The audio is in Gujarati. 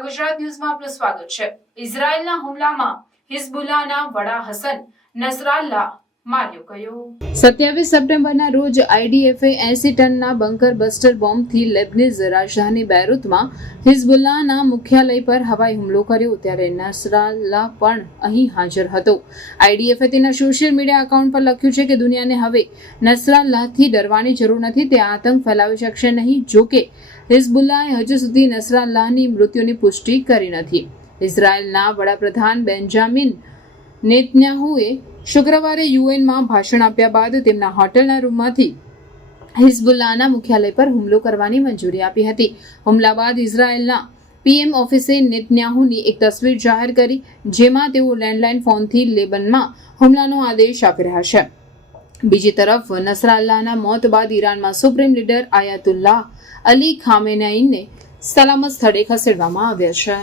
ગુજરાત ન્યૂઝમાં આપનું સ્વાગત છે. ઇઝરાયલના હુમલામાં હિઝબુલ્લાના વડા હસન નસરાલ્લા સત્યાવીસ સપ્ટેમ્બરના રોજ આઈડીએફએ એસી ટનના બંકર બસ્ટર બોમ્બથી લેબનીઝ રાજધાની બેરૂતમાં હિઝબુલ્લાના મુખ્યાલય પર હવાઈ હુમલો કર્યો ત્યારે નસરાલ્લા પણ અહીં હાજર હતો. આઈડીએફે તેના સોશિયલ મીડિયા એકાઉન્ટ પર લખ્યું છે કે દુનિયાને હવે નસરાલ્લાહથી ડરવાની જરૂર નથી, તે આતંક ફેલાવી શકશે નહીં જોકે હિઝબુલ્લાએ હજુ સુધી નસરાલ્લાહની મૃત્યુની પુષ્ટિ કરી નથી. ઇઝરાયેલના વડાપ્રધાન બેન્જામિન નેતન્યાહુએ શુક્રવારે યુએનમાં ભાષણ આપ્યા બાદ તેમના હોટલના રૂમમાંથી હિઝબુલ્લાના મુખ્યાલય પર હુમલો કરવાની મંજૂરી આપી હતી. હુમલા બાદ ઇઝરાયેલના પીએમ ઓફિસે નેતન્યાહુની એક તસવીર જાહેર કરી, જેમાં તેઓ લેન્ડલાઇન ફોનથી લેબનમાં હુમલાનો આદેશ આપી રહ્યા છે. બીજી તરફ નસરાલ્લાહના મોત બાદ ઈરાનમાં સુપ્રીમ લીડર આયાતુલ્લાહ અલી ખામેનાઈને સલામત સ્થળે ખસેડવામાં આવ્યા છે.